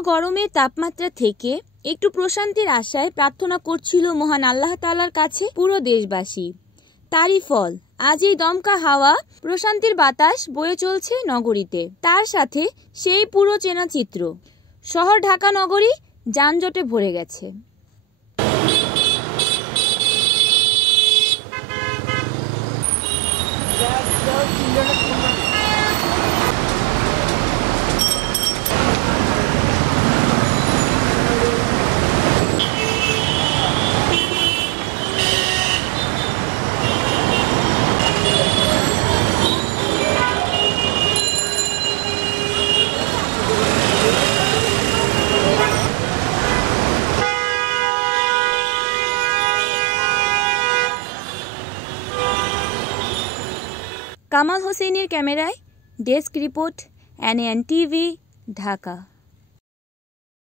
গরমের তাপমাত্রা থেকে একটু প্রশান্তির আশায় প্রার্থনা করছিল মহান আল্লাহ তাআলার কাছে পুরো দেশবাসী। তারই ফল আজ এই দমকা হাওয়া, প্রশান্তির বাতাস বয়ে চলছে নগরীতে। তার সাথে সেই পুরো চেনা চিত্র, শহর ঢাকা নগরী যানজটে ভরে গেছে। কামাল হোসেনের ক্যামেরায় desk report, NAN TV, Dhaka.